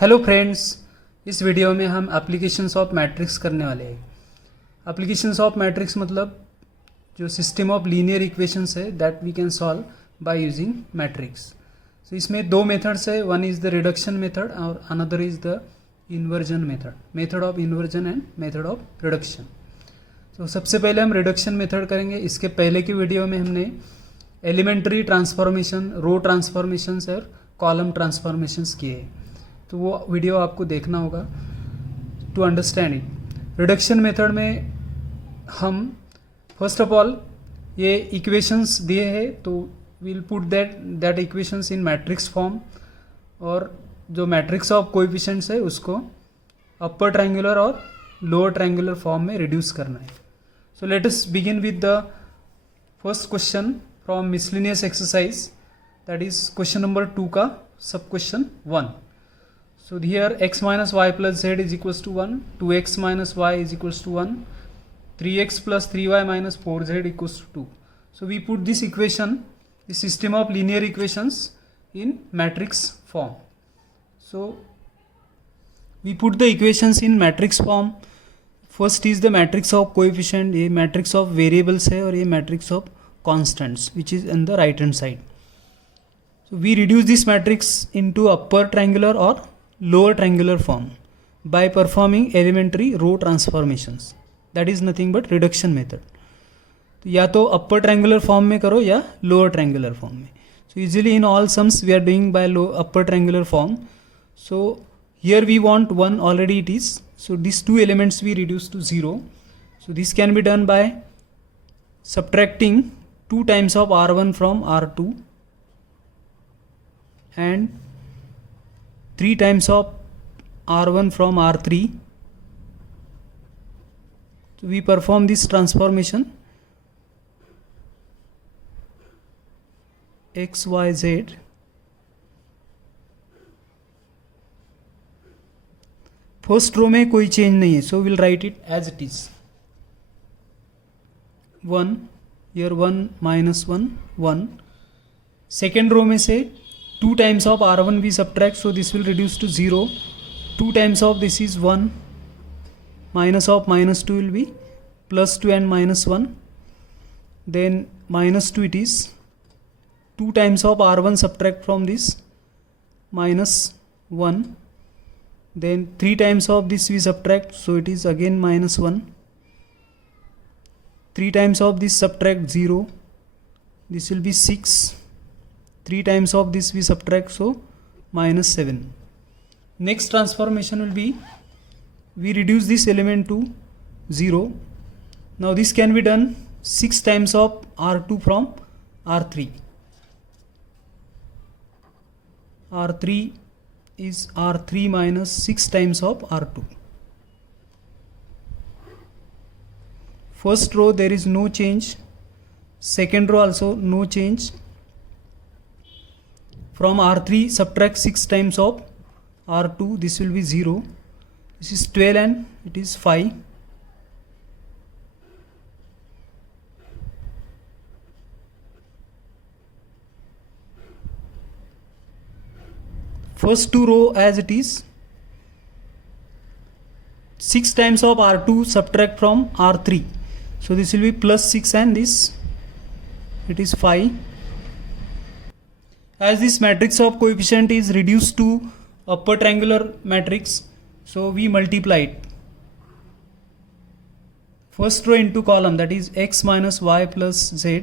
Hello friends, इस video में हम एप्लीकेशंस ऑफ मैट्रिक्स करने वाले हैं। एप्लीकेशंस ऑफ मैट्रिक्स मतलब जो सिस्टम ऑफ लीनियर इक्वेशंस है that we can solve by using matrix. तो इसमें दो मेथड्स है, one is the reduction method और another is the inversion method of inversion and method of reduction. तो सबसे पहले हम रिडक्शन मेथड करेंगे। इसके पहले की वीडियो में हमने एलिमेंट्री ट्रांसफॉर्मेशन, रो ट्रांसफॉर्मेशंस और कॉलम ट्रांसफॉर्मेशंस किए हैं, तो वो वीडियो आपको देखना होगा to understand it. Reduction method में हम फर्स्ट ऑफ ऑल ये इक्वेशंस दिए हैं तो will put that equations in matrix form, और जो मैट्रिक्स ऑफ कोएफिशिएंट्स है उसको अपर ट्रायंगुलर और लोअर ट्रायंगुलर फॉर्म में रिड्यूस करना है। So let us begin with the first question from miscellaneous exercise, that is question number 2 का सब question 1. So here x minus y plus z is equals to 1, 2x minus y is equals to 1, 3x plus 3y minus 4z equals to 2. So we put this equation, the system of linear equations in matrix form. So we put the equations in matrix form. First is the matrix of coefficient, ये matrix of variables है और ये matrix of constants which is on the right hand side. So we reduce this matrix into upper triangular or lower triangular form by performing elementary row transformations. That is nothing but reduction method. तो या तो upper triangular form में करो या lower triangular form में. So usually in all sums we are doing by upper triangular form. So here we want 1, already it is. So these two elements we reduce to 0. So this can be done by subtracting 2 times of R1 from R2 and 3 times of R1 from R3. So we perform this transformation x, y, z. First row में कोई change नहीं है, so will write it as it is 1, here 1 minus 1 1. Second row में से 2 times of R1 we subtract, so this will reduce to 0. 2 times of this is 1, minus of minus 2 will be plus 2 and minus 1. Then minus 2 it is. 2 times of R1 subtract from this, minus 1. Then 3 times of this we subtract, so it is again minus 1. 3 times of this subtract 0, this will be 6. 3 times of this we subtract, so minus 7. Next transformation will be, we reduce this element to 0. Now this can be done 6 times of R2 from R3. R3 is R3 minus 6 times of R2. First row there is no change, second row also no change. From R3 subtract 6 times of R2, this will be 0. This is 12 and it is 5. First two row as it is. 6 times of R2 subtract from R3. So this will be plus 6 and this, it is 5. As this matrix of coefficient is reduced to upper triangular matrix, so we multiply it. First row into column, that is x minus y plus z,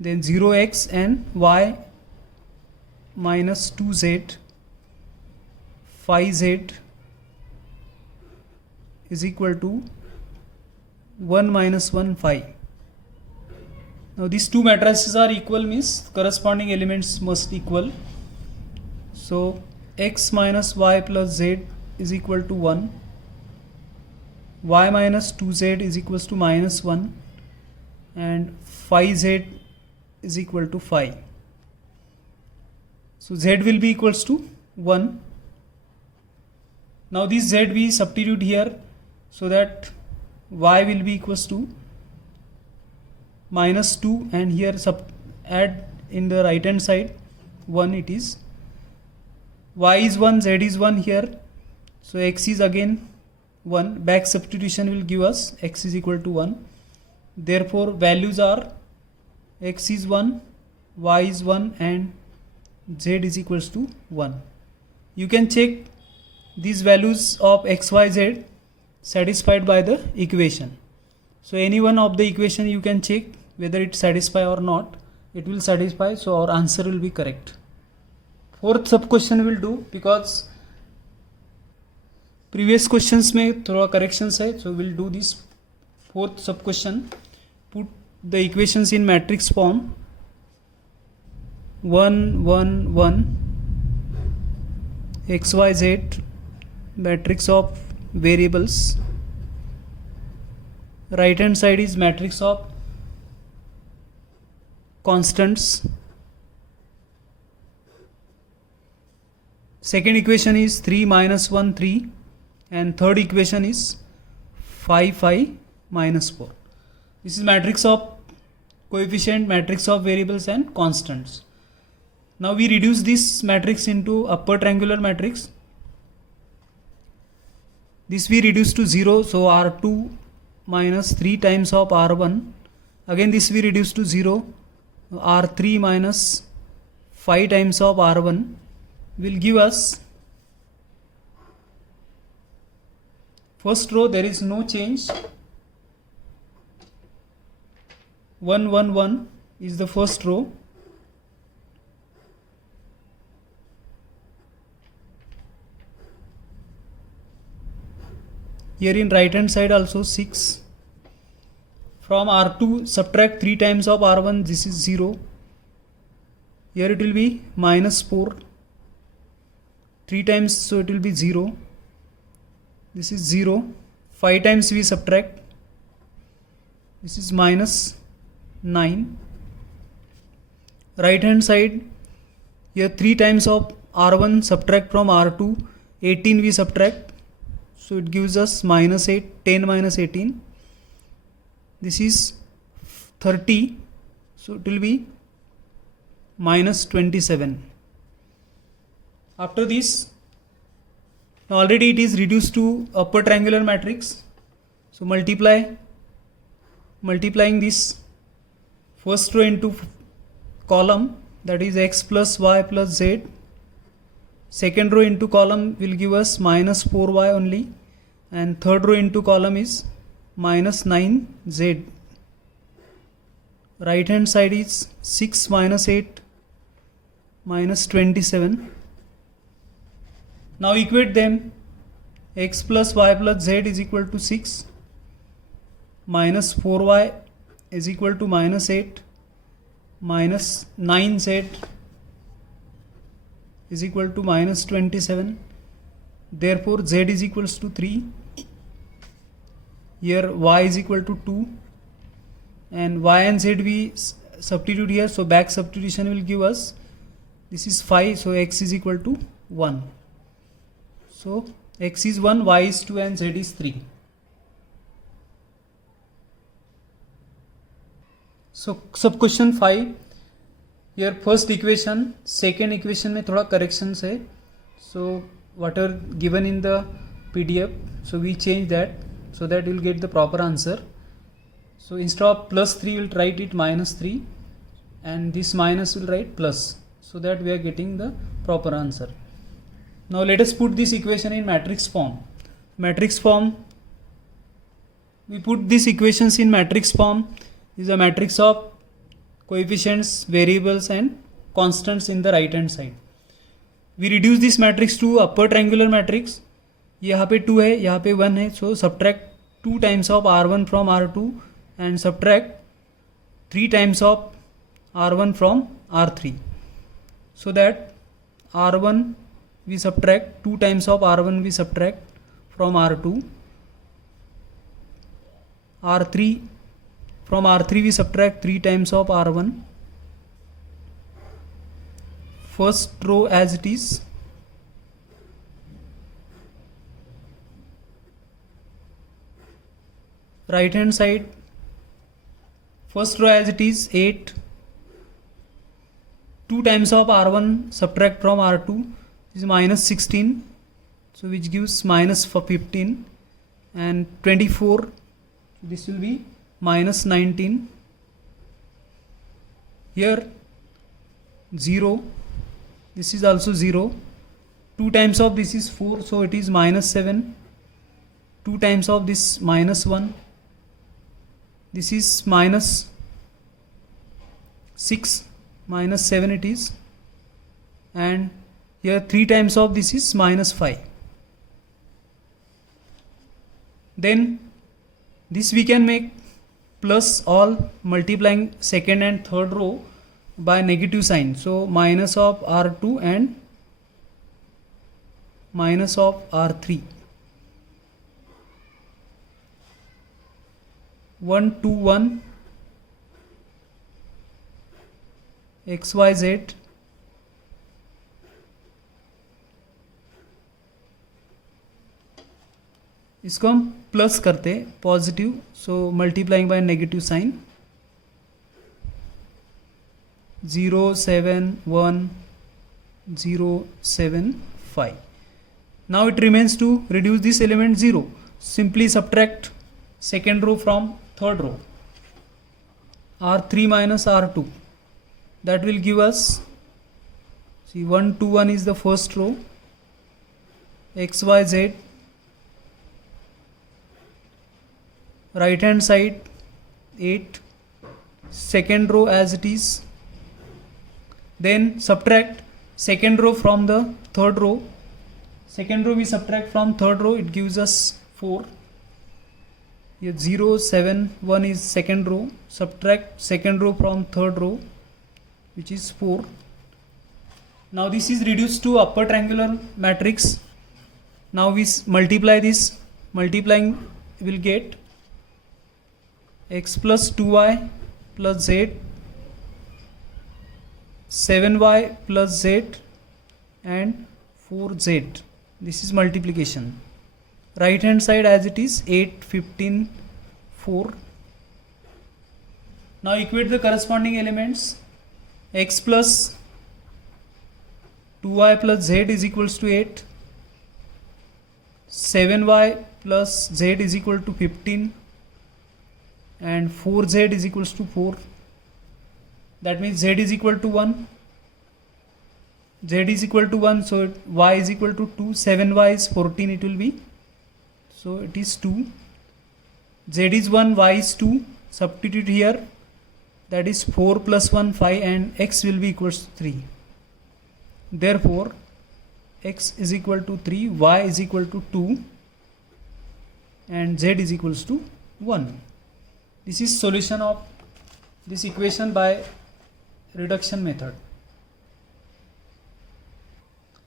then 0x and y minus 2z, 5z is equal to 1 minus 1, 5. Now these two matrices are equal, means corresponding elements must equal. So x minus y plus z is equal to 1, y minus 2z is equals to minus 1, and 5z is equal to 5. So z will be equals to 1. Now this z we substitute here, so that y will be equals to minus 2, and here add in the right hand side 1 it is. y is 1, z is 1 here, so x is again 1. Back substitution will give us x is equal to 1. Therefore values are x is 1, y is 1 and z is equals to 1. You can check these values of x, y, z satisfied by the equation. So any one of the equation you can check whether it satisfy or not. It will satisfy, so our answer will be correct. Fourth sub question will do because previous questions में थोड़ा corrections है, so we'll do this fourth sub question. Put the equations in matrix form. 1 1 1 x y z matrix of variables. Right hand side is matrix of constants. Second equation is 3 minus 1 3 and third equation is 5 5 minus 4. This is matrix of coefficient, matrix of variables and constants. Now we reduce this matrix into upper triangular matrix. This we reduce to 0, so R2 minus 3 times of R1. Again this we reduce to 0, R3 minus 5 times of R1 will give us, first row there is no change, 1 1 1 is the first row. Here in right hand side also 6. From R2 subtract 3 times of R1, this is 0. Here it will be minus 4. 3 times, so it will be 0. This is 0. 5 times we subtract. This is minus 9. Right hand side, here 3 times of R1 subtract from R2. 18 we subtract. So it gives us minus 8. 10 minus 18. This is 30. So it will be minus 27. After this, now already it is reduced to upper triangular matrix. So multiplying this first row into column, that is x plus y plus z. Second row into column will give us minus 4y only, and third row into column is minus 9z. Right hand side is 6 minus 8 minus 27. Now equate them. X plus y plus z is equal to 6, minus 4y is equal to minus 8, minus 9z is equal to minus 27. Therefore z is equals to 3. Here y is equal to 2, and y and z we substitute here, so back substitution will give us, this is 5, so x is equal to 1. So x is 1, y is 2 and z is 3. So sub question 5, here first equation, second equation में थोड़ा corrections है, so whatever given in the PDF, so we change that so that you will get the proper answer. So instead of plus 3 we will write it minus 3, and this minus will write plus, so that we are getting the proper answer. Now let us put this equation in matrix form. Matrix form, we put these equations in matrix form. This is a matrix of coefficients, variables and constants in the right hand side. We reduce this matrix to upper triangular matrix. यहाँ पे 2 है, यहाँ पे 1 है, so subtract 2 times of R1 from R2 and subtract 3 times of R1 from R3, so that R1 we subtract 2 times of R1 we subtract from R2, R3 from R3 we subtract 3 times of R1. First row as it is, right hand side, first row as it is 8, 2 times of R1 subtract from R2, is minus 16, so which gives minus for 15, and 24, this will be minus 19. Here 0, this is also 0. 2 times of this is 4, so it is minus 7. 2 times of this minus 1, this is minus 6, minus 7 it is, and here 3 times of this is minus 5. Then this we can make plus all multiplying second and third row by negative sign. So minus of R2 and minus of R3. 1 2 1 XYZ इसको हम plus करते positive, so multiplying by negative sign. 0 7 1 0 7 5. Now it remains to reduce this element 0. Simply subtract second row from third row. R3 minus R2. That will give us, see, 1 2 1 is the first row. XYZ. Right hand side 8. Second row as it is. Then subtract second row from the third row. Second row we subtract from third row, it gives us 4. Here 0 7 1 is second row. Subtract second row from third row, which is 4. Now this is reduced to upper triangular matrix. Now we multiply this. Multiplying will get x plus 2y plus z, 7y plus z, and 4z. This is multiplication. Right hand side as it is 8 15 4. Now equate the corresponding elements. X plus 2y plus z is equals to 8. 7y plus z is equal to 15, and 4z is equals to 4. That means z is equal to 1. Z is equal to 1, so y is equal to 2. 7y is 14, it will be. So it is 2. Z is 1, y is 2. Substitute here. That is 4 plus 1, 5, and x will be equals to 3. Therefore, x is equal to 3, y is equal to 2, and z is equals to 1. This is solution of this equation by reduction method.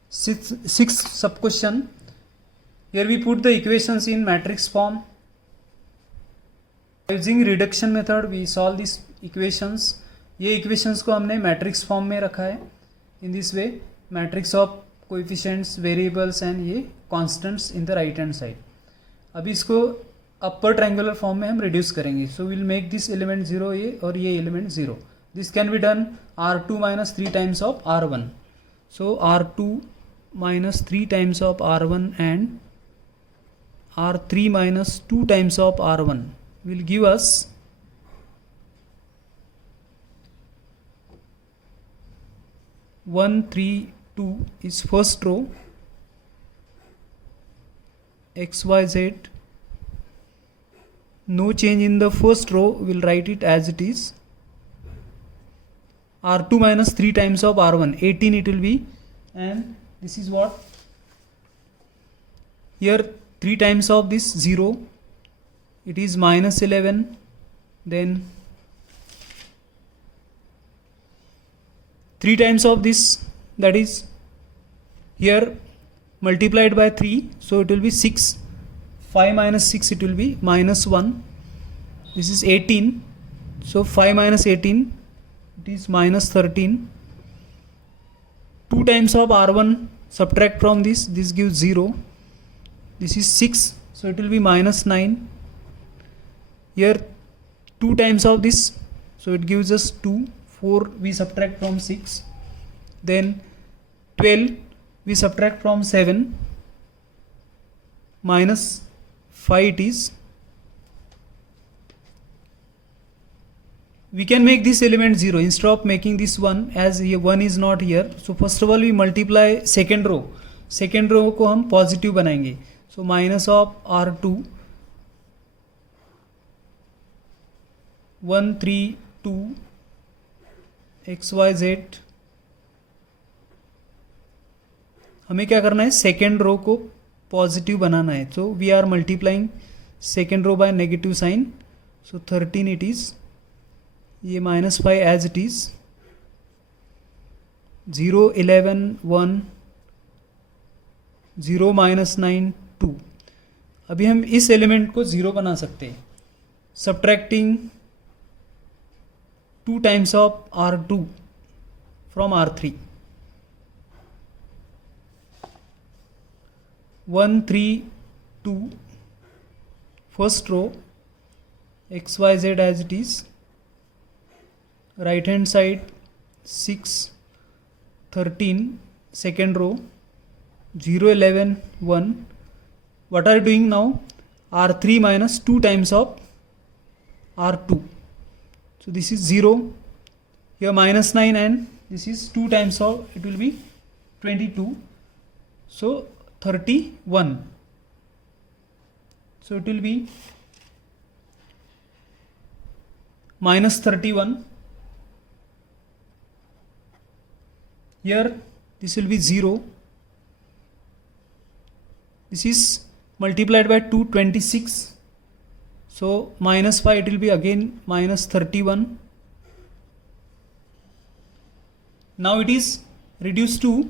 Sixth sub question. Here we put the equations in matrix form. Using reduction method we solve these equations. ये equations को हमने matrix form में रखा है. In this way, matrix of coefficients, variables and ये constants in the right hand side. अभी इसको upper triangular form में हम रिड्यूस करेंगे. So will make this element 0 ये और ये element 0. This can be done R2 minus 3 times of R1. So R2 minus 3 times of R1 and R3 minus 2 times of R1 will give us 1 3 2 is first row. XYZ. No change in the first row, we'll write it as it is. R2 minus 3 times of R1, 18 it will be, and this is what? Here 3 times of this 0, it is minus 11, then 3 times of this, that is here multiplied by 3, so it will be 6. 5 minus 6 it will be minus 1. This is 18. So 5 minus 18 it is minus 13. 2 times of R1 subtract from this gives 0. This is 6, so it will be minus 9. Here 2 times of this, so it gives us 2. 4 we subtract from 6. Then 12. we subtract from 7 minus 5 it is. We can make this element 0 instead of making this 1, as here 1 is not here. So first of all we multiply second row को हम positive बनाएंगे. So minus of R2 1 3 2 XYZ. हमें क्या करना है, second row को positive बनाना है. So we are multiplying second row by negative sign. So 13 it is, ये -5 एज इट इज़, 0 11 1 0 -9 2. अभी हम इस एलिमेंट को 0 बना सकते हैं subtracting 2 times of R2 from R3. 1 3 2 first row XYZ as it is, right hand side 6 13 second row 0 11 1. What are you doing now? R3 minus 2 times of R2. So this is 0, here -9, and this is 2 times of, it will be 22. So 31. So it will be -31. Here this will be 0. This is multiplied by 2, 26. So -5, it will be again -31. Now it is reduced to,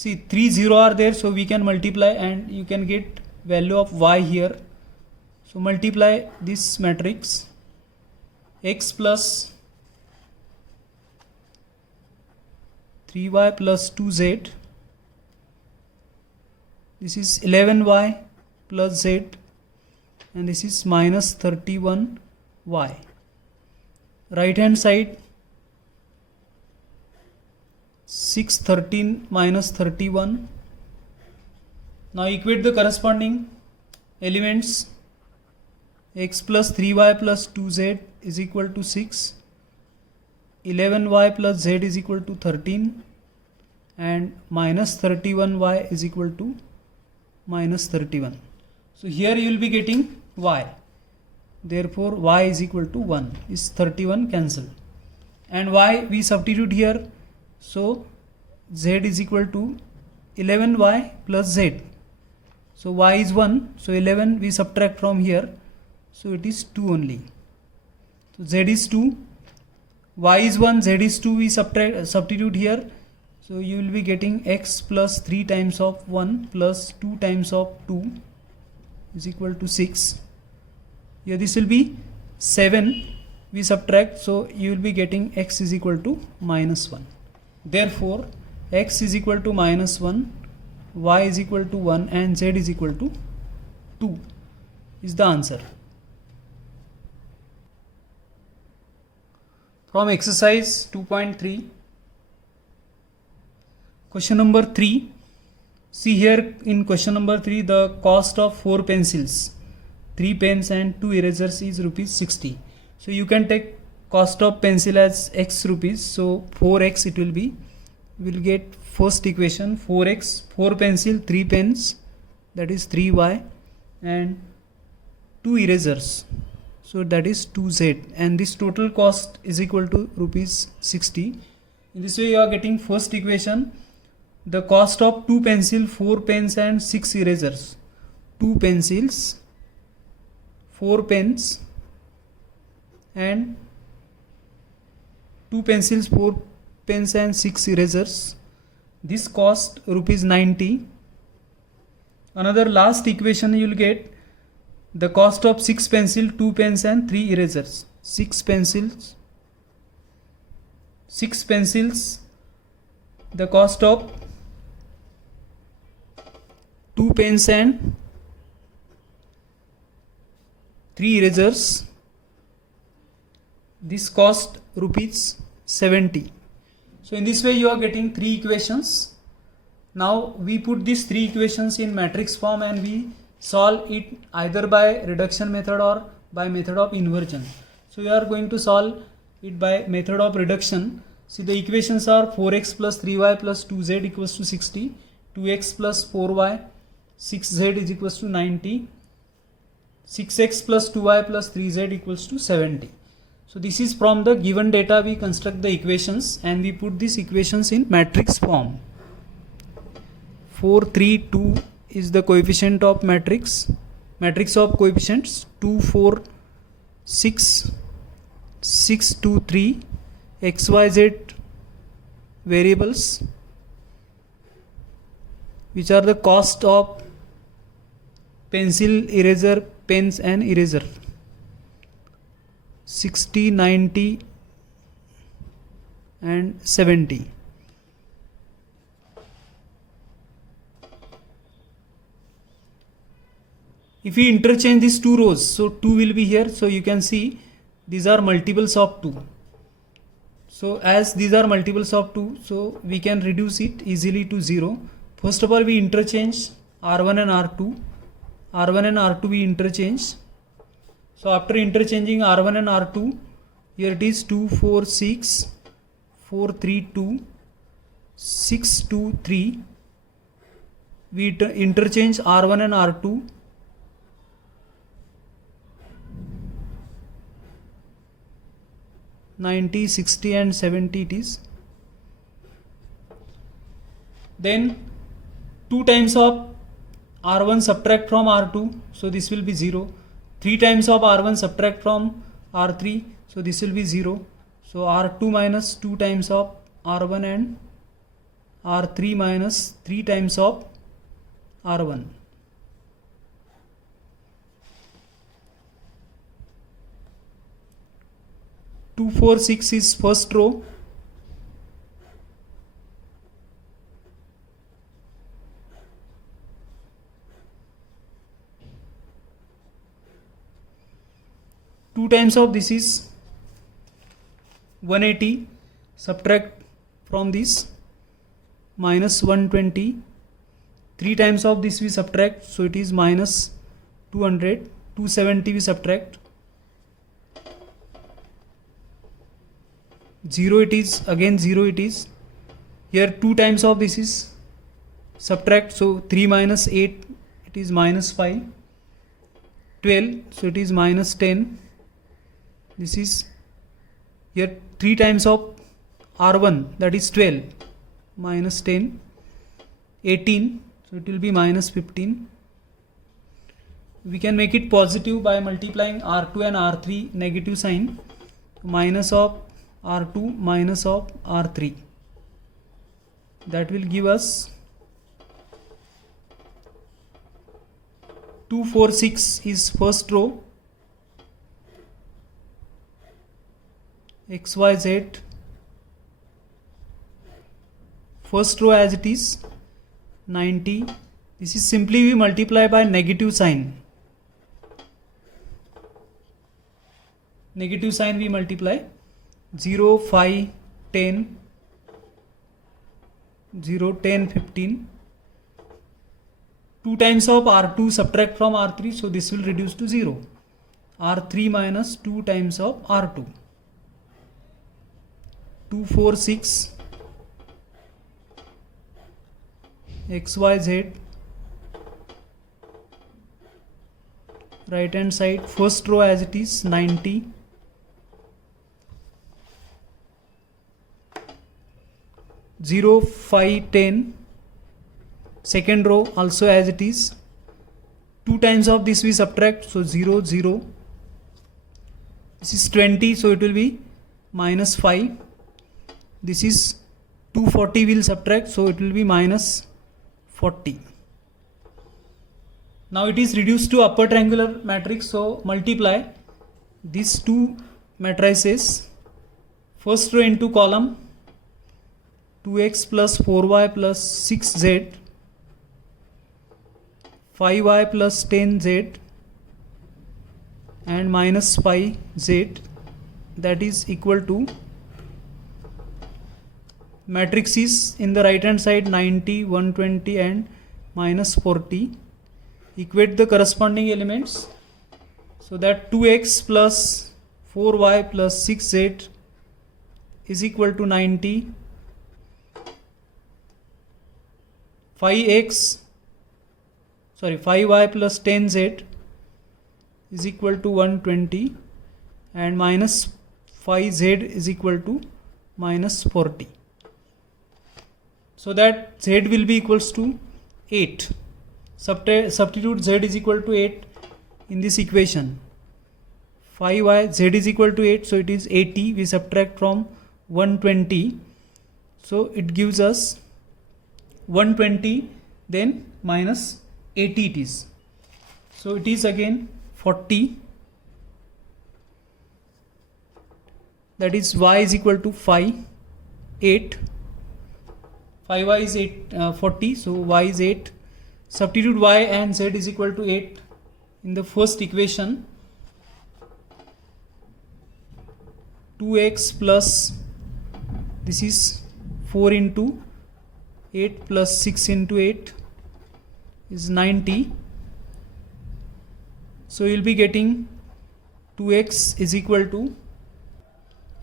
see 3 0 are there, so we can multiply and you can get value of y here. So multiply this matrix, x plus 3y plus 2z, this is 11y plus z, and this is -31y. Right hand side 6 13 minus 31. Now equate the corresponding elements. X plus 3y plus 2z is equal to 6, 11y plus z is equal to 13, and -31y is equal to -31. So here you will be getting y, therefore y is equal to 1. Is 31 cancelled, and y we substitute here. So z is equal to 11y plus z. So y is 1. So 11 we subtract from here. So it is 2 only. So z is 2. Y is 1. Z is 2. We substitute here. So you will be getting x plus 3 times of 1 plus 2 times of 2 is equal to 6. Here this will be 7. We subtract. So you will be getting x is equal to -1. Therefore x is equal to -1, y is equal to 1, and z is equal to 2 is the answer. From exercise 2.3, question number 3. See here in question number 3, the cost of 4 pencils, 3 pens and 2 erasers is ₹60. So you can take cost of pencil as x rupees. So 4x it will be. We will get first equation, 4x, 4 pencil, 3 pens, that is 3y, and 2 erasers, so that is 2z, and this total cost is equal to ₹60. In this way you are getting first equation, the cost of 2 pencil, 4 pens and 6 erasers. 2 pencils, 4 pens and 2 pencils, 4 pens and 6 erasers. This cost ₹90. Another last equation you will get the cost of 6 pencil, 2 pens and 3 erasers. 6 pencils, the cost of 2 pens and 3 erasers. This cost ₹70. So in this way you are getting 3 equations. Now we put these three equations in matrix form and we solve it either by reduction method or by method of inversion. So we are going to solve it by method of reduction. See, the equations are 4x plus 3y plus 2z equals to 60, 2x plus 4y 6z is equals to 90, 6x plus 2y plus 3z equals to 70. So this is from the given data we construct the equations and we put these equations in matrix form. 4 3 2 is the coefficient of matrix of coefficients. 2 4 6 6 2 3 x y z variables which are the cost of pencil, eraser, pens and eraser. 60 90 and 70. If we interchange these two rows, so 2 will be here, so you can see these are multiples of 2. So as these are multiples of 2, so we can reduce it easily to 0. First of all, we interchange R1 and R2. R1 and R2 we interchange. So after interchanging R1 and R2, here it is 2 4 6 4 3 2 6 2 3. We interchange R1 and R2. 90, 60 and 70 it is. Then 2 times of R1 subtract from R2, so this will be 0. 3 times of R1 subtract from R3, so this will be 0. So R2 minus 2 times of R1 and R3 minus 3 times of R1. 2 4 6 is first row. Two times of this is 180, subtract from this minus 120. 3 times of this we subtract, so it is minus 200. 270 we subtract. 0 it is, again 0 it is. Here 2 times of this is subtract, so 3 minus 8 it is minus 5. 12, so it is minus 10. This is here 3 times of R1, that is 12, minus 10. 18, so it will be minus 15. We can make it positive by multiplying R2 and R3 negative sign. Minus of R2 minus of R3. That will give us 2 4 6 is first row. X Y Z. First row as it is 90. This is simply we multiply by negative sign. Negative sign we multiply. 0 5 10 0 10 15. 2 times of R2 subtract from R3, so this will reduce to 0. R3 minus 2 times of R2. 2 4 6 XYZ. Right hand side first row as it is 90. 0 5 10. Second row also as it is. 2 times of this we subtract, so 0 0. This is 20, so it will be minus 5. This is 240 will subtract, so it will be minus 40. Now it is reduced to upper triangular matrix, so multiply these two matrices. First row into column 2x plus 4y plus 6z, 5y plus 10z and minus 5z, that is equal to matrix is in the right hand side 90, 120 and minus 40. Equate the corresponding elements so that 2x plus 4y plus 6z is equal to 90. 5y plus 10z is equal to 120 and minus 5z is equal to minus 40. So that z will be equals to 8. Substitute z is equal to 8 in this equation. 5y, z is equal to 8, so it is 80. We subtract from 120, so it gives us 120, then minus 80 it is. So it is again 40. That is y is equal to 5, 8. 5y is 40, so y is 8. Substitute y and z is equal to 8 in the first equation. 2x plus, this is 4 into 8 plus 6 into 8 is 90. So you will be getting 2x is equal to,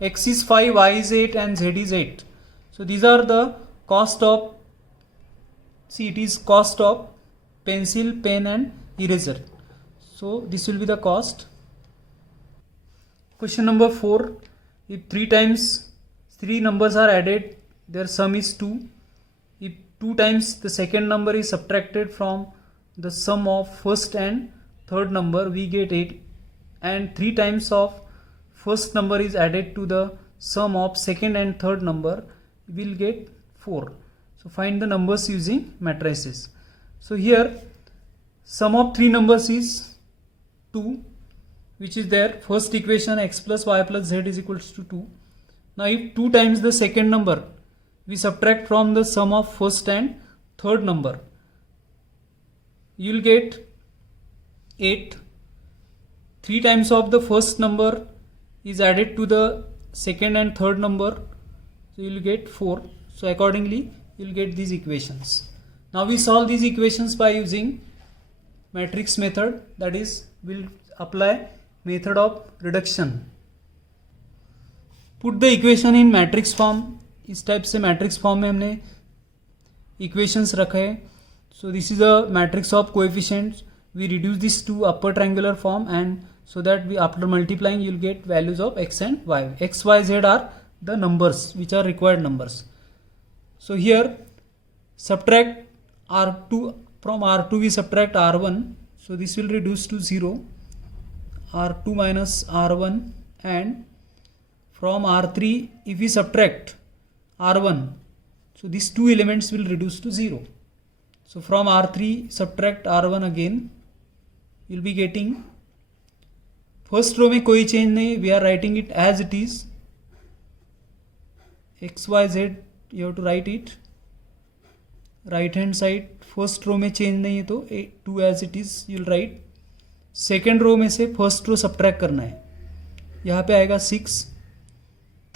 x is 5, y is 8 and z is 8. So these are the cost of, see it is cost of pencil, pen and eraser. So this will be the cost. Question number 4. If 3 times 3 numbers are added, their sum is 2. If 2 times the second number is subtracted from the sum of first and third number, we get 8. And 3 times of first number is added to the sum of second and third number, we will get 4. So find the numbers using matrices. So here sum of 3 numbers is 2, which is there. First equation, x plus y plus z is equals to 2. Now if 2 times the second number, we subtract from the sum of first and third number, you will get 8. 3 times of the first number is added to the second and third number, so you will get 4. So accordingly you will get these equations. Now we solve these equations by using matrix method, that is we will apply method of reduction. Put the equation in matrix form. इस type से matrix form में हमने equations रखे हैं. So this is a matrix of coefficients. We reduce this to upper triangular form, and so that we, after multiplying, you will get values of x and y. X, y, z are the numbers which are required numbers. So here subtract R2, from R2 we subtract R1, so this will reduce to 0. R2 minus R1, and from R3 if we subtract R1, so these two elements will reduce to 0. So from R3 subtract R1 again, you will be getting, first row में कोई change नहीं, we are writing it as it is. X, Y, Z, you have to write it. Right hand side, first row में change नहीं है तो 2 as it is you will write. Second row में से first row subtract करना है, यहाँ पे आएगा 6.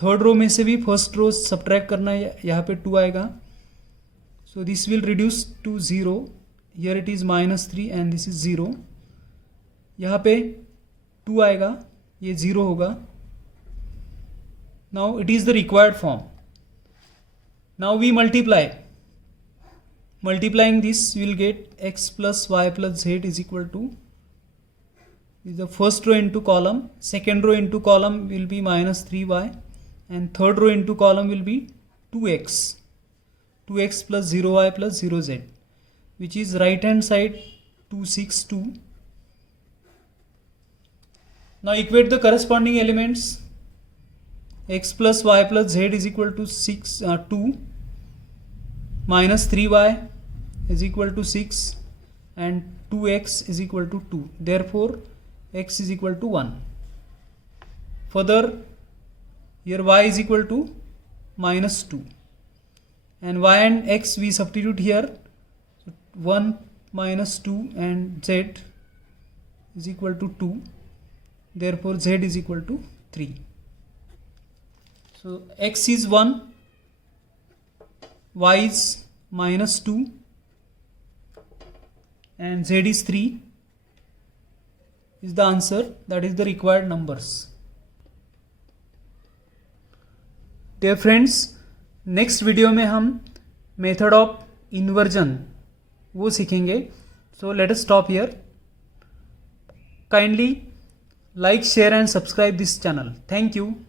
थर्ड रो में से भी फर्स्ट रो सब्ट्रैक्ट करना है, यहाँ पे 2 आएगा. So this will reduce to 0. Here it is -3 and this is 0. यहाँ पे 2 आएगा, ये 0 होगा. Now it is the required form. Now we multiplying this will get x plus y plus z is equal to, is the first row into column, second row into column will be -3y, and third row into column will be 2x plus 0y plus 0z, which is right hand side 262. Now equate the corresponding elements. X plus y plus z is equal to 2, minus 3y is equal to 6, and 2x is equal to 2. Therefore x is equal to 1. Further, here y is equal to -2, and y and x we substitute here. So 1 minus 2 and z is equal to 2. Therefore z is equal to 3. So x is 1, y is -2 and z is 3 is the answer, that is the required numbers. Dear friends, next video में हम method of inversion वो सीखेंगे. सो let us stop here. Kindly like, share and subscribe this channel. Thank you.